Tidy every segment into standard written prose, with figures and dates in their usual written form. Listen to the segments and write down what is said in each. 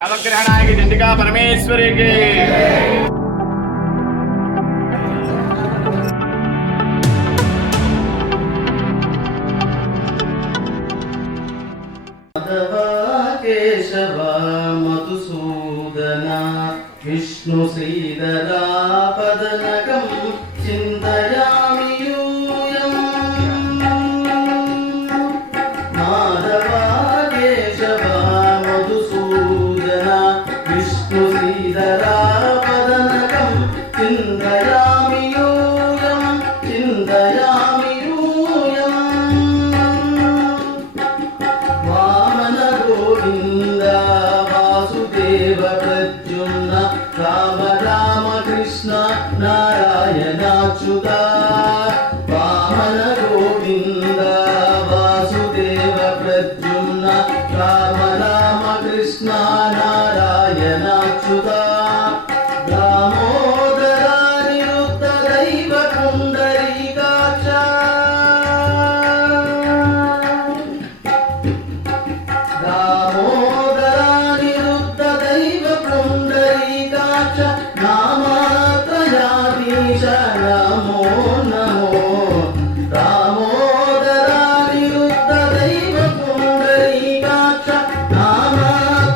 नवग्रहणाय की चंडिका परमेश्वरी की केशव मधुसूदना विष्णु श्रीधरा पदनकं चिन्तयामि यूयम् माधव केशव मधुसूदना विष्णु श्रीधरा पदनकं चिन्तयामि यूयम् चिन्तयामि यूयम् वामन गोविन्द वासुदेव प्रद्युम्न राम राम कृष्ण नारायणाच्युत वामन गोविन्द वासुदेव प्रद्युम्न राम राम कृष्ण नारायणाच्युत दामोदर निरुद्ध दैव पुण्डरीकाक्ष दामोदरानिरुद्ध दैव पुण्डरीकाक्ष नामात्रयाधीश नमो नमो दामोदरानिरुद्ध दैव पुण्डरीकाक्ष नामात्रयाधीश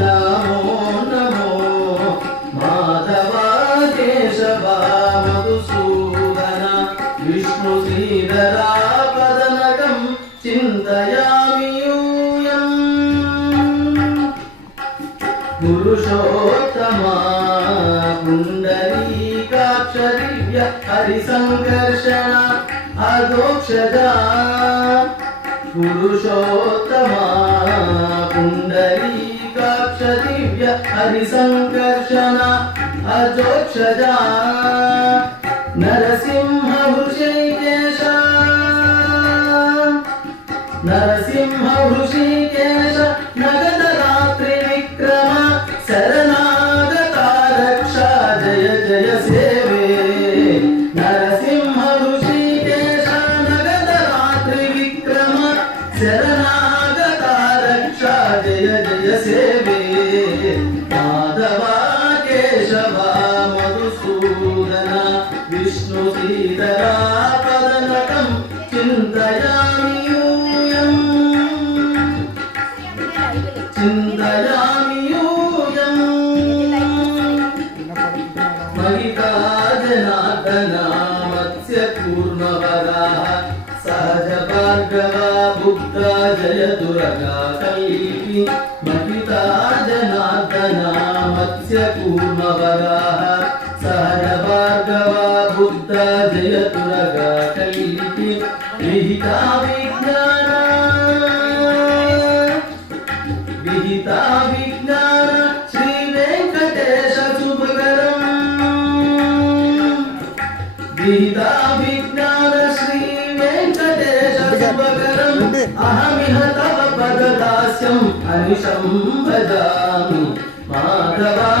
नमो नमो माधव केशव मधुसूदन विष्णु श्रीधरा पदनकं चिन्तयामि यूयम् पुरुषोत्तमा पुण्डरीकाक्ष दिव्य हरिसङ्कर्षण अधोक्षजा पुरुषोत्तमा पुण्डरीकाक्ष दिव्य हरिसङ्कर्षण अधोक्षजा नरसिंह हृषिकेश नरसिंह हृषिकेश नगद रात्रि विक्रम शरणागता रक्षा जय जय सेवे नरसिंह हृषिकेश नगद रात्रि विक्रम शरणागता रक्षा जय जय सेवे माधव केशव मधुसूदन विष्णु श्रीधरा पदनकं चिन्तयामि चिन्तयामि यूयम् महिता जनार्दना मत्स्यकूर्मवराः सहज भार्गवा बुद्धा जय दुर्गा कल्की महिता जनार्दना मत्स्यकूर्मवराः सहज भार्गवा बुद्धा जय दुर्गा कल्की विहिता विज्ञान विहिता विज्ञान श्री वेंकटेश शुभकरम् विहिता विज्ञान श्री वेंकटेश शुभकरम् अहमिह तव पददास्यम् अनिशं भजामि माधवा